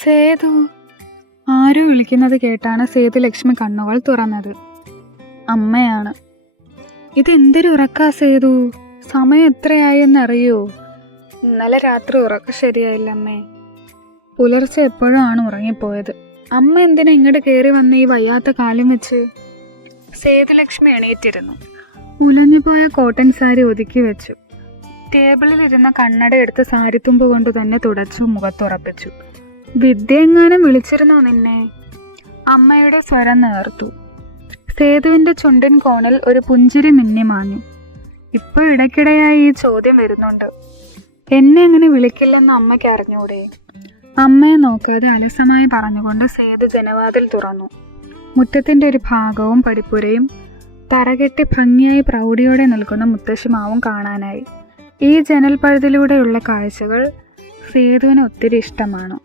സേതു, ആരോ വിളിക്കുന്നത് കേട്ടാണ് സേതുലക്ഷ്മി കണ്ണുകൾ തുറന്നത്. അമ്മയാണ്. ഇതെന്തൊരു ഉറക്കാ സേതു? സമയം എത്രയായെന്നറിയോ? ഇന്നലെ രാത്രി ഉറക്കം ശരിയായില്ല അമ്മേ. പുലർച്ചെ എപ്പോഴും ആണ് ഉറങ്ങിപ്പോയത്. അമ്മ എന്തിനാ ഇങ്ങോട്ട് കയറി വന്ന ഈ വയ്യാത്ത കാലം വെച്ച്? സേതുലക്ഷ്മി എണീറ്റിരുന്നു. ഉലഞ്ഞുപോയ കോട്ടൺ സാരി ഒതുക്കി വെച്ചു. ടേബിളിലിരുന്ന കണ്ണട എടുത്ത് സാരിത്തുമ്പ് കൊണ്ട് തന്നെ തുടച്ചു മുഖത്തുറപ്പിച്ചു. വിദ്യ എങ്ങാനും വിളിച്ചിരുന്നോ നിന്നെ? അമ്മയുടെ സ്വരം നേർത്തു. സേതുവിന്റെ ചുണ്ടിൻ കോണിൽ ഒരു പുഞ്ചിരി മിന്നിമാഞ്ഞു. ഇപ്പൊ ഇടയ്ക്കിടെയായി ഈ ചോദ്യം വരുന്നുണ്ട്. എന്നെ അങ്ങനെ വിളിക്കില്ലെന്ന് അമ്മയ്ക്ക് അറിഞ്ഞൂടെ? അമ്മയെ നോക്കാതെ അലസമായി പറഞ്ഞുകൊണ്ട് സേതു ജനവാതിൽ തുറന്നു. മുറ്റത്തിന്റെ ഒരു ഭാഗവും പടിപ്പുരയും തറകെട്ടി ഭംഗിയായി പ്രൗഢിയോടെ നിൽക്കുന്ന മുത്തശ്ശിമാവും കാണാനായി. ഈ ജനൽപ്പഴുതിലൂടെയുള്ള കാഴ്ചകൾ സേതുവിന് ഒത്തിരി ഇഷ്ടമാണ്.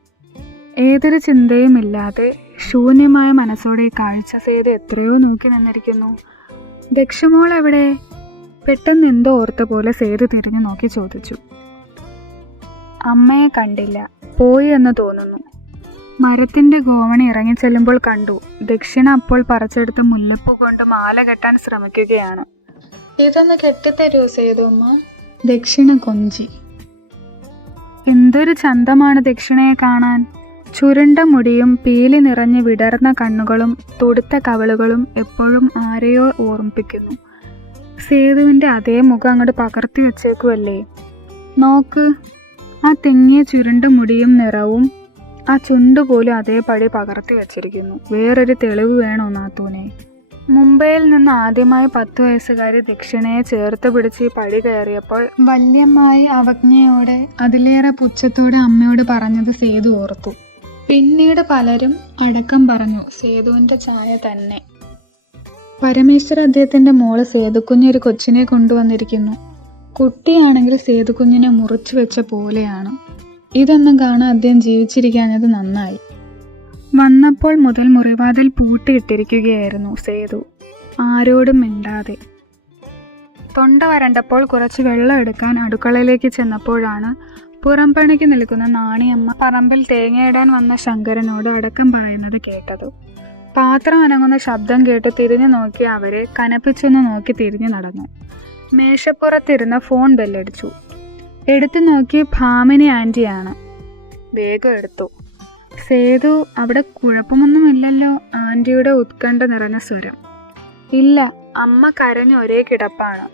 ഏതൊരു ചിന്തയും ഇല്ലാതെ ശൂന്യമായ മനസ്സോടെ ഈ കാഴ്ച സേതു എത്രയോ നോക്കി നിന്നിരിക്കുന്നു. ദക്ഷമോൾ എവിടെ? പെട്ടെന്ന് എന്തോ ഓർത്ത പോലെ സേതു തിരിഞ്ഞു നോക്കി ചോദിച്ചു. അമ്മയെ കണ്ടില്ല, പോയി എന്ന് തോന്നുന്നു. മരത്തിന്റെ ഗോവണി ഇറങ്ങിച്ചെല്ലുമ്പോൾ കണ്ടു. ദക്ഷിണ അപ്പോൾ പറിച്ചെടുത്ത് മുല്ലപ്പൂ കൊണ്ട് മാല കെട്ടാൻ ശ്രമിക്കുകയാണ്. ഇതൊന്ന് കെട്ടിത്തരൂ സേതുമ്മ? ദക്ഷിണ കൊഞ്ചി. എന്തൊരു ചന്തമാണ് ദക്ഷിണയെ കാണാൻ. ചുരുണ്ട മുടിയും പീലി നിറഞ്ഞ് വിടർന്ന കണ്ണുകളും തുടുത്ത കവളുകളും എപ്പോഴും ആരെയോ ഓർമ്മിപ്പിക്കുന്നു. സേതുവിൻ്റെ അതേ മുഖം അങ്ങോട്ട് പകർത്തി വെച്ചേക്കുമല്ലേ. നോക്ക്, ആ തെങ്ങിയ ചുരുണ്ട മുടിയും നിറവും ആ ചുണ്ടുപോലും അതേപടി പകർത്തി വെച്ചിരിക്കുന്നു. വേറൊരു തെളിവ് വേണോ നാത്തൂനെ? മുംബൈയിൽ നിന്ന് ആദ്യമായി 10 വയസ്സുകാരി ദക്ഷിണയെ ചേർത്ത് പിടിച്ച് ഈ പടി കയറിയപ്പോൾ വല്യമ്മായി അവജ്ഞയോടെ അതിലേറെ പുച്ഛത്തോടെ അമ്മയോട് പറഞ്ഞത് സേതു ഓർത്തു. പിന്നീട് പലരും അടക്കം പറഞ്ഞു സേതുവിൻ്റെ ചായ തന്നെ. പരമേശ്വര അദ്ദേഹത്തിൻ്റെ മോള് സേതുക്കുഞ്ഞൊരു കൊച്ചിനെ കൊണ്ടുവന്നിരിക്കുന്നു. കുട്ടിയാണെങ്കിൽ സേതുക്കുഞ്ഞിനെ മുറിച്ചു വെച്ച പോലെയാണ്. ഇതൊന്നും കാണാൻ അദ്ദേഹം ജീവിച്ചിരിക്കാഞ്ഞത് നന്നായി. വന്നപ്പോൾ മുതൽ മുറിവാതിൽ പൂട്ടിയിട്ടിരിക്കുകയായിരുന്നു സേതു, ആരോടും മിണ്ടാതെ. തൊണ്ട വരണ്ടപ്പോൾ കുറച്ച് വെള്ളം എടുക്കാൻ അടുക്കളയിലേക്ക് ചെന്നപ്പോഴാണ് പുറംപണിക്ക് നിൽക്കുന്ന നാണിയമ്മ പറമ്പിൽ തേങ്ങയിടാൻ വന്ന ശങ്കരനോട് അടക്കം പറയുന്നത് കേട്ടത്. പാത്രം അനങ്ങുന്ന ശബ്ദം കേട്ട് തിരിഞ്ഞു നോക്കി അവരെ കനപ്പിച്ചൊന്ന് നോക്കി തിരിഞ്ഞു നടന്നു. മേശപ്പുറത്തിരുന്ന ഫോൺ ബെല്ലടിച്ചു. എടുത്തു നോക്കി ഭാമിനി ആൻറ്റിയാണ്. വേഗം എടുത്തു. സേതു, അവിടെ കുഴപ്പമൊന്നുമില്ലല്ലോ? ആൻറ്റിയുടെ ഉത്കണ്ഠ നിറഞ്ഞ സ്വരം. ഇല്ല, അമ്മ കരഞ്ഞ് ഒരേ കിടപ്പാണ്.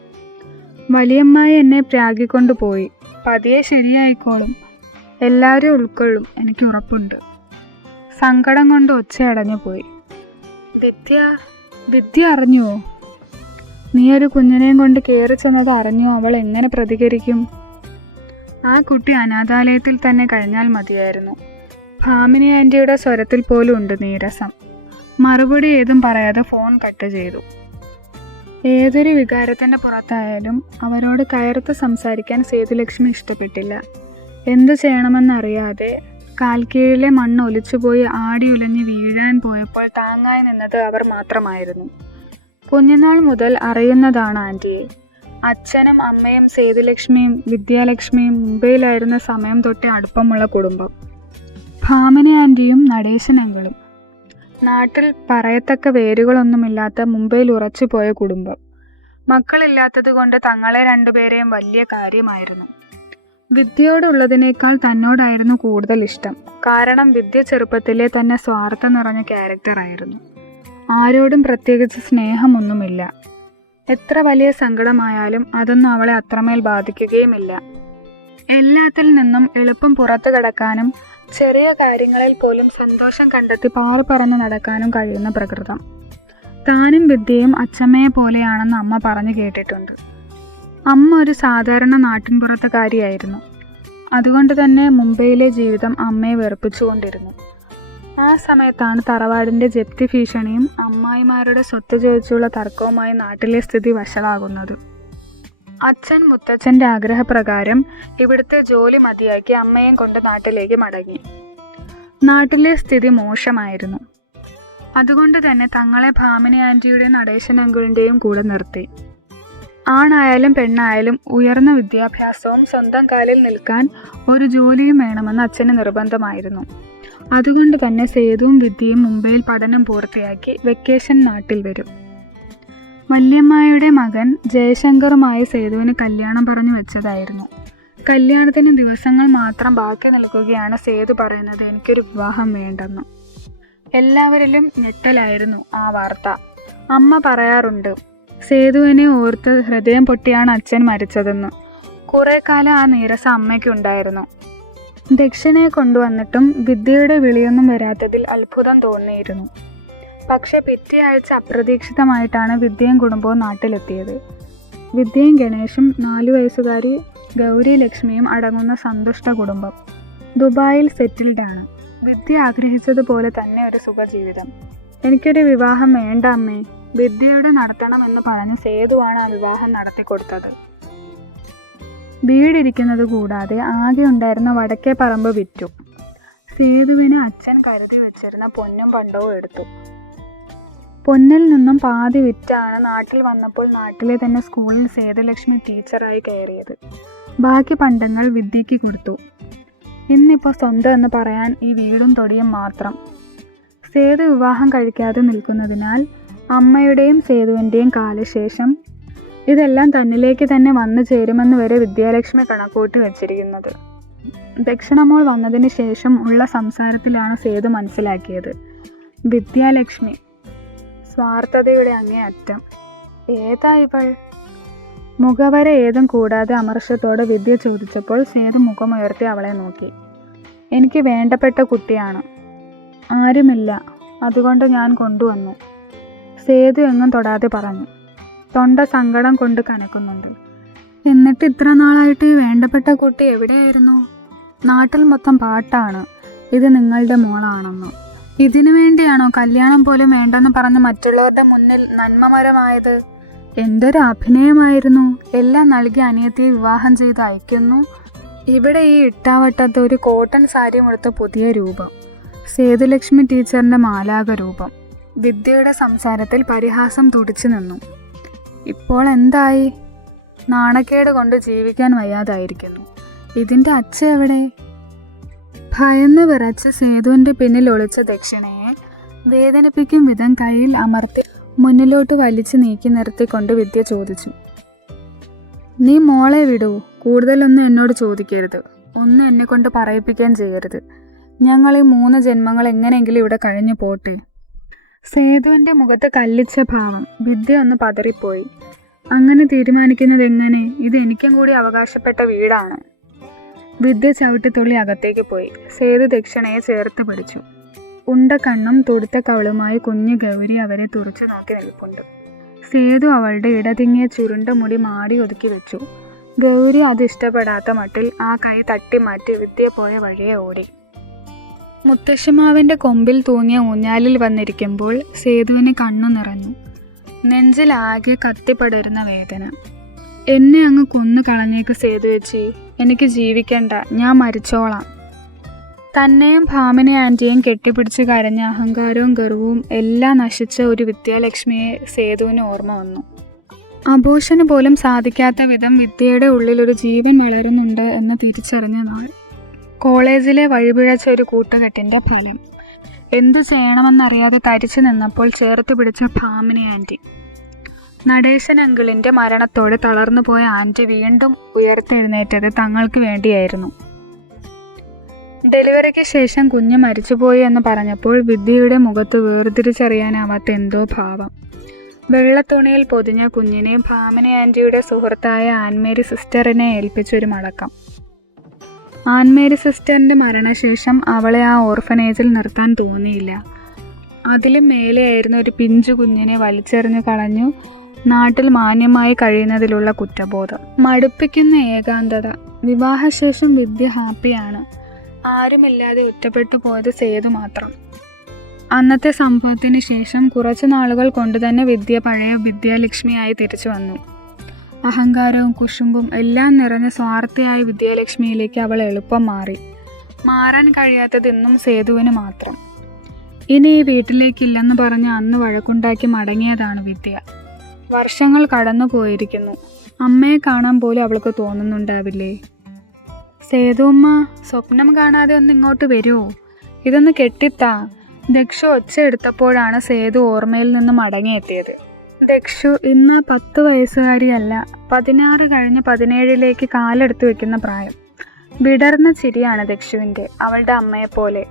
വലിയമ്മായി എന്നെ പ്രാഗിക്കൊണ്ടു പോയി. പതിയെ ശരിയായിക്കോളും. എല്ലാവരും ഉൾക്കൊള്ളും, എനിക്ക് ഉറപ്പുണ്ട്. സങ്കടം കൊണ്ട് ഒച്ചയടഞ്ഞു പോയി. വിദ്യ അറിഞ്ഞുവോ? നീ ഒരു കുഞ്ഞിനെയും കൊണ്ട് കയറി ചെന്നത് അറിഞ്ഞോ? അവൾ എങ്ങനെ പ്രതികരിക്കും? ആ കുട്ടി അനാഥാലയത്തിൽ തന്നെ കഴിഞ്ഞാൽ മതിയായിരുന്നു. ഭാമിനി ആൻറ്റിയുടെ സ്വരത്തിൽ പോലും ഉണ്ട് നീരസം. മറുപടി ഏതും പറയാതെ ഫോൺ കട്ട് ചെയ്തു. ഏതൊരു വികാരത്തിൻ്റെ പുറത്തായാലും അവരോട് കയർത്ത് സംസാരിക്കാൻ സേതുലക്ഷ്മി ഇഷ്ടപ്പെട്ടില്ല. എന്തു ചെയ്യണമെന്നറിയാതെ കാൽക്കീഴിലെ മണ്ണ് ഒലിച്ചുപോയി ആടി ഉലഞ്ഞ് വീഴാൻ പോയപ്പോൾ താങ്ങായി നിന്നത് അവർ മാത്രമായിരുന്നു. കുഞ്ഞുനാൾ മുതൽ അറിയുന്നതാണ് ആൻറ്റിയെ. അച്ഛനും അമ്മയും സേതുലക്ഷ്മിയും വിദ്യാലക്ഷ്മിയും മുംബൈയിലായിരുന്ന സമയം തൊട്ടേ അടുപ്പമുള്ള കുടുംബം. ഭാമിനി ആൻറ്റിയും നടേശനങ്ങളും. നാട്ടിൽ പറയത്തക്ക വേരുകളൊന്നുമില്ലാത്ത മുംബൈയിൽ ഉറച്ചുപോയ കുടുംബം. മക്കളില്ലാത്തത് കൊണ്ട് തങ്ങളെ രണ്ടുപേരെയും വലിയ കാര്യമായിരുന്നു. വിദ്യയോടുള്ളതിനേക്കാൾ തന്നോടായിരുന്നു കൂടുതൽ ഇഷ്ടം. കാരണം വിദ്യ ചെറുപ്പത്തിലെ തന്നെ സ്വാർത്ഥം നിറഞ്ഞ ക്യാരക്ടറായിരുന്നു. ആരോടും പ്രത്യേകിച്ച് സ്നേഹമൊന്നുമില്ല. എത്ര വലിയ സങ്കടമായാലും അതൊന്നും അവളെ അത്രമേൽ ബാധിക്കുകയുമില്ല. എല്ലാത്തിൽ നിന്നും എളുപ്പം പുറത്തു കടക്കാനും ചെറിയ കാര്യങ്ങളിൽ പോലും സന്തോഷം കണ്ടെത്തി പാറി പറന്ന് നടക്കാനും കഴിയുന്ന പ്രകൃതം. താനും വിദ്യയും അച്ചമ്മയെ പോലെയാണെന്ന് അമ്മ പറഞ്ഞു കേട്ടിട്ടുണ്ട്. അമ്മ ഒരു സാധാരണ നാട്ടിൻപുറത്തുകാരിയായിരുന്നു. അതുകൊണ്ട് തന്നെ മുംബൈയിലെ ജീവിതം അമ്മയെ വെറുപ്പിച്ചുകൊണ്ടിരുന്നു. ആ സമയത്താണ് തറവാടിൻ്റെ ജപ്തി ഭീഷണിയും അമ്മായിമാരുടെ സ്വത്ത് ചോദിച്ചുള്ള തർക്കവുമായി നാട്ടിലെ സ്ഥിതി വഷളാകുന്നത്. അച്ഛൻ മുത്തച്ഛൻ്റെ ആഗ്രഹപ്രകാരം ഇവിടുത്തെ ജോലി മതിയാക്കി അമ്മയും കൊണ്ട് നാട്ടിലേക്ക് മടങ്ങി. നാട്ടിലെ സ്ഥിതി മോശമായിരുന്നു. അതുകൊണ്ട് തന്നെ തങ്ങളെ ഭാമിനി ആൻറ്റിയുടെയും നടേശൻ അങ്കിളിൻ്റെയും കൂടെ നിർത്തി. ആണായാലും പെണ്ണായാലും ഉയർന്ന വിദ്യാഭ്യാസവും സ്വന്തം കാലിൽ നിൽക്കാൻ ഒരു ജോലിയും വേണമെന്ന് അച്ഛന് നിർബന്ധമായിരുന്നു. അതുകൊണ്ട് തന്നെ സേതുവും വിദ്യയും മുംബൈയിൽ പഠനം പൂർത്തിയാക്കി വെക്കേഷൻ നാട്ടിൽ വരും. വല്യമ്മായുടെ മകൻ ജയശങ്കറുമായി സേതുവിന് കല്യാണം പറഞ്ഞു വെച്ചതായിരുന്നു. കല്യാണത്തിന് ദിവസങ്ങൾ മാത്രം ബാക്കി നിൽക്കുകയാണ് സേതു പറയുന്നത് എനിക്കൊരു വിവാഹം വേണ്ടെന്ന്. എല്ലാവരിലും ഞെട്ടലായിരുന്നു ആ വാർത്ത. അമ്മ പറയാറുണ്ട്, സേതുവിനെ ഓർത്ത് ഹൃദയം പൊട്ടിയാണ് അച്ഛൻ മരിച്ചതെന്ന്. കുറെ കാലം ആ നീരസം അമ്മയ്ക്കുണ്ടായിരുന്നു. ദക്ഷിണയെ കൊണ്ടുവന്നിട്ടും വിദ്യയുടെ വിളിയൊന്നും വരാത്തതിൽ അത്ഭുതം തോന്നിയിരുന്നു. പക്ഷെ പിറ്റേ ആഴ്ച അപ്രതീക്ഷിതമായിട്ടാണ് വിദ്യയും കുടുംബവും നാട്ടിലെത്തിയത്. വിദ്യയും ഗണേഷും 4 വയസ്സുകാരി ഗൗരി ലക്ഷ്മിയും അടങ്ങുന്ന സന്തുഷ്ട കുടുംബം. ദുബായിൽ സെറ്റിൽഡാണ്. വിദ്യ ആഗ്രഹിച്ചതുപോലെ തന്നെ ഒരു സുഖജീവിതം. എനിക്കൊരു വിവാഹം വേണ്ട അമ്മേ, വിദ്യയുടെ നടത്തണമെന്ന് പറഞ്ഞ് സേതുവാണ് ആ വിവാഹം നടത്തിക്കൊടുത്തത്. വീടിരിക്കുന്നത് കൂടാതെ ആകെ ഉണ്ടായിരുന്ന വടക്കേ പറമ്പ് വിറ്റു. സേതുവിന് അച്ഛൻ കരുതി വെച്ചിരുന്ന പൊന്നും പണ്ടവും എടുത്തു. പൊന്നിൽ നിന്നും പാതി വിറ്റാണ് നാട്ടിൽ വന്നപ്പോൾ നാട്ടിലെ തന്നെ സ്കൂളിൽ സേതുലക്ഷ്മി ടീച്ചറായി കയറിയത്. ബാക്കി പണ്ടങ്ങൾ വിദ്യയ്ക്ക് കൊടുത്തു. ഇന്നിപ്പോൾ സ്വന്തം എന്ന് പറയാൻ ഈ വീടും തൊടിയും മാത്രം. സേതു വിവാഹം കഴിക്കാതെ നിൽക്കുന്നതിനാൽ അമ്മയുടെയും സേതുവിൻ്റെയും കാലശേഷം ഇതെല്ലാം തന്നിലേക്ക് തന്നെ വന്നു ചേരുമെന്ന് വരെ വിദ്യാലക്ഷ്മി കണക്കൂട്ടി വെച്ചിരിക്കുന്നത്. ദക്ഷിണമോൾ വന്നതിന് ശേഷം ഉള്ള സംസാരത്തിലാണ് സേതു മനസ്സിലാക്കിയത്. വിദ്യാലക്ഷ്മി സ്വാർത്ഥതയുടെ അങ്ങേ അറ്റം. ഏതാ ഇവൾ? മുഖവര ഏതും കൂടാതെ അമർഷത്തോടെ വിദ്യ ചോദിച്ചപ്പോൾ സേതു മുഖമുയർത്തി അവളെ നോക്കി. എനിക്ക് വേണ്ടപ്പെട്ട കുട്ടിയാണ്. ആരുമില്ല, അതുകൊണ്ട് ഞാൻ കൊണ്ടുവന്നു. സേതു എങ്ങും തൊടാതെ പറഞ്ഞു. തൊണ്ട സങ്കടം കൊണ്ട് കനക്കുന്നുണ്ട്. എന്നിട്ട് ഇത്ര നാളായിട്ട് ഈ വേണ്ടപ്പെട്ട കുട്ടി എവിടെയായിരുന്നു? നാട്ടിൽ മൊത്തം പാട്ടാണ് ഇത് നിങ്ങളുടെ മോളാണെന്ന്. ഇതിനു വേണ്ടിയാണോ കല്യാണം പോലും വേണ്ടെന്ന് പറഞ്ഞ് മറ്റുള്ളവരുടെ മുന്നിൽ നന്മമരമായത്? എന്തൊരു അഭിനയമായിരുന്നു! എല്ലാം നൽകി അനിയത്തിയെ വിവാഹം ചെയ്ത് അയക്കുന്നു. ഇവിടെ ഈ ഇട്ടാവട്ടത്ത് ഒരു കോട്ടൺ സാരി ഉടുത്ത പുതിയ രൂപം, സേതുലക്ഷ്മി ടീച്ചറിൻ്റെ മാലാക രൂപം. വിദ്യയുടെ സംസാരത്തിൽ പരിഹാസം തുടിച്ചു നിന്നു. ഇപ്പോൾ എന്തായി? നാണക്കേട് കൊണ്ട് ജീവിക്കാൻ വയ്യാതായിരിക്കുന്നു. ഇതിൻ്റെ അച്ഛൻ എവിടെ? ഭയന്ന് വിറച്ച് സേതുവിൻ്റെ പിന്നിൽ ഒളിച്ച ദക്ഷിണയെ വേദനിപ്പിക്കും വിധം കയ്യിൽ അമർത്തി മുന്നിലോട്ട് വലിച്ചു നീക്കി നിർത്തിക്കൊണ്ട് വിദ്യ ചോദിച്ചു. നീ മോളെ വിടൂ. കൂടുതലൊന്നും എന്നോട് ചോദിക്കരുത്. ഒന്നും എന്നെ കൊണ്ട് പറയിപ്പിക്കാൻ ചെയ്യരുത്. ഞങ്ങൾ ഈ 3 ജന്മങ്ങൾ എങ്ങനെയെങ്കിലും ഇവിടെ കഴിഞ്ഞു പോട്ടെ. സേതുവിൻ്റെ മുഖത്ത് കല്ലിച്ച ഭാവം. വിദ്യ ഒന്ന് പതറിപ്പോയി. അങ്ങനെ തീരുമാനിക്കുന്നത് എങ്ങനെ? ഇത് എനിക്കും കൂടി അവകാശപ്പെട്ട വീടാണ്. വിദ്യ ചവിട്ടിത്തുള്ളി അകത്തേക്ക് പോയി. സേതു ദക്ഷിണയെ ചേർത്ത് പിടിച്ചു. ഉണ്ട കണ്ണും തുടുത്ത കവളുമായി കുഞ്ഞു ഗൗരി അവരെ തുറച്ചു നോക്കി നിൽപ്പുണ്ട്. സേതു അവളുടെ ഇടതിങ്ങിയ ചുരുണ്ട മുടി മാടി ഒതുക്കി വെച്ചു. ഗൗരി അത് ഇഷ്ടപ്പെടാത്ത മട്ടിൽ ആ കൈ തട്ടി മാറ്റി വിദ്യ പോയ വഴിയെ ഓടി. മുത്തശ്ശിമാവിൻ്റെ കൊമ്പിൽ തൂങ്ങിയ ഊഞ്ഞാലിൽ വന്നിരിക്കുമ്പോൾ സേതുവിന് കണ്ണു നിറഞ്ഞു. നെഞ്ചിലാകെ കത്തിപ്പടരുന്ന വേദന. എന്നെ അങ്ങ് കൊന്നു കളഞ്ഞേക്ക് സേതു ചേച്ചി. എനിക്ക് ജീവിക്കണ്ട, ഞാൻ മരിച്ചോളാം. തന്നെയും ഭാമിനി ആൻറ്റിയെയും കെട്ടിപ്പിടിച്ച് കരഞ്ഞ അഹങ്കാരവും ഗർവവും എല്ലാം നശിച്ച ഒരു വിദ്യാലക്ഷ്മിയെ സേതുവിന് ഓർമ്മ വന്നു. അബോഷന് പോലും സാധിക്കാത്ത വിധം വിദ്യയുടെ ഉള്ളിലൊരു ജീവൻ വളരുന്നുണ്ട് എന്ന് തിരിച്ചറിഞ്ഞ നാൾ. കോളേജിലെ വഴിപിഴച്ച ഒരു കൂട്ടുകെട്ടിൻ്റെ ഫലം. എന്തു ചെയ്യണമെന്നറിയാതെ തരിച്ചു നിന്നപ്പോൾ ചേർത്ത് പിടിച്ച ഭാമിനി ആൻറ്റി. നടേശൻ അങ്കിളിൻ്റെ മരണത്തോടെ തളർന്നു പോയ ആൻറ്റി വീണ്ടും ഉയർത്തെഴുന്നേറ്റത് തങ്ങൾക്ക് വേണ്ടിയായിരുന്നു. ഡെലിവറിക്ക് ശേഷം കുഞ്ഞ് മരിച്ചുപോയി എന്ന് പറഞ്ഞപ്പോൾ വിദ്യയുടെ മുഖത്ത് വേർതിരിച്ചറിയാനാവാത്ത എന്തോ ഭാവം. വെള്ളത്തുണിയിൽ പൊതിഞ്ഞ കുഞ്ഞിനെ ഭാമിനി ആൻറ്റിയുടെ സുഹൃത്തായ ആൻമേരി സിസ്റ്ററിനെ ഏൽപ്പിച്ചൊരു മടക്കം. ആൻമേരി സിസ്റ്ററിൻ്റെ മരണശേഷം അവളെ ആ ഓർഫനേജിൽ നിർത്താൻ തോന്നിയില്ല. അതിലും മേലെയായിരുന്ന ഒരു പിഞ്ചു കുഞ്ഞിനെ വലിച്ചെറിഞ്ഞു കളഞ്ഞു നാട്ടിൽ മാന്യമായി കഴിയുന്നതിലുള്ള കുറ്റബോധം. മടുപ്പിക്കുന്ന ഏകാന്തത. വിവാഹശേഷം വിദ്യ ഹാപ്പിയാണ്. ആരുമില്ലാതെ ഒറ്റപ്പെട്ടു പോയത് സേതു മാത്രം. അന്നത്തെ സംഭവത്തിന് ശേഷം കുറച്ചു നാളുകൾ കൊണ്ടുതന്നെ വിദ്യ പഴയ വിദ്യാലക്ഷ്മിയായി തിരിച്ചു വന്നു. അഹങ്കാരവും കുശുമ്പും എല്ലാം നിറഞ്ഞ സ്വാർത്ഥയായ വിദ്യാലക്ഷ്മിയിലേക്ക് അവൾ എളുപ്പം മാറി. മാറാൻ കഴിയാത്തത് ഇന്നും സേതുവിന് മാത്രം. ഇനി ഈ വീട്ടിലേക്കില്ലെന്ന് പറഞ്ഞ് അന്ന് വഴക്കുണ്ടാക്കി മടങ്ങിയതാണ് വിദ്യ. വർഷങ്ങൾ കടന്നു പോയിരിക്കുന്നു. അമ്മയെ കാണാൻ പോലും അവൾക്ക് തോന്നുന്നുണ്ടാവില്ലേ? സേതുമ്മ, സ്വപ്നം കാണാതെ ഒന്ന് ഇങ്ങോട്ട് വരുമോ? ഇതൊന്ന് കെട്ടിത്താ. ദക്ഷു ഒച്ച എടുത്തപ്പോഴാണ് സേതു ഓർമ്മയിൽ നിന്ന് മടങ്ങിയെത്തിയത്. ദക്ഷു ഇന്ന് 10 വയസ്സുകാരിയല്ല, 16 കഴിഞ്ഞ് 17 കാലെടുത്ത് വെക്കുന്ന പ്രായം. വിടർന്ന ചിരിയാണ് ദക്ഷുവിൻ്റെ, അവളുടെ അമ്മയെപ്പോലെ.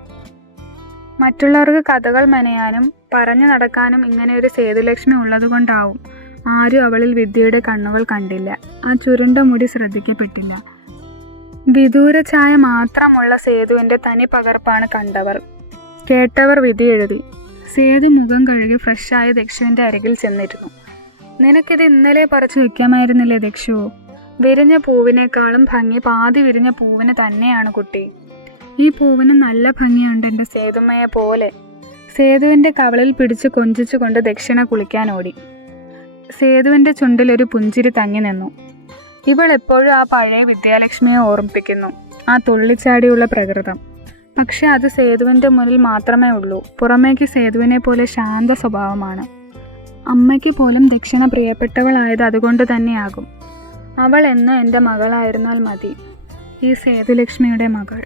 മറ്റുള്ളവർക്ക് കഥകൾ മെനയാനും പറഞ്ഞു നടക്കാനും ഇങ്ങനെ ഒരു സേതുലക്ഷ്മി ഉള്ളതുകൊണ്ടാവും ആരും അവളിൽ വിദ്യയുടെ കണ്ണുകൾ കണ്ടില്ല. ആ ചുരുണ്ട മുടി ശ്രദ്ധിക്കപ്പെട്ടില്ല. വിദൂര ഛായ മാത്രമുള്ള സേതുവിൻ്റെ തനി പകർപ്പാണ് കണ്ടവർ. കേട്ടവർ വിധി എഴുതി. സേതു മുഖം കഴുകി ഫ്രഷായി ദക്ഷുവിൻ്റെ അരികിൽ ചെന്നിരുന്നു. നിനക്കിത് ഇന്നലെ പറിച്ചു വെക്കാമായിരുന്നില്ലേ ദക്ഷു? വിരിഞ്ഞ പൂവിനേക്കാളും ഭംഗി പാതി വിരിഞ്ഞ പൂവിന് തന്നെയാണ് കുട്ടി. ഈ പൂവിന് നല്ല ഭംഗിയുണ്ട് എൻ്റെ സേതുമ്മയെ പോലെ. സേതുവിൻ്റെ കവളിൽ പിടിച്ച് കൊഞ്ചിച്ചുകൊണ്ട് ദക്ഷിണ കുളിക്കാനോടി. സേതുവിൻ്റെ ചുണ്ടിലൊരു പുഞ്ചിരി തങ്ങി നിന്നു. ഇവൾ എപ്പോഴും ആ പഴയ വിദ്യാലക്ഷ്മിയെ ഓർമ്മിപ്പിക്കുന്നു, ആ തുള്ളിച്ചാടിയുള്ള പ്രകൃതം. പക്ഷെ അത് സേതുവിൻ്റെ മുന്നിൽ മാത്രമേ ഉള്ളൂ. പുറമേക്ക് സേതുവിനെ പോലെ ശാന്ത സ്വഭാവമാണ്. അമ്മയ്ക്ക് പോലും ദക്ഷിണ പ്രിയപ്പെട്ടവളായത് അതുകൊണ്ട് തന്നെയാകും. അവൾ എന്ന് എൻ്റെ മകളായിരുന്നാൽ മതി, ഈ സേതുലക്ഷ്മിയുടെ മകൾ.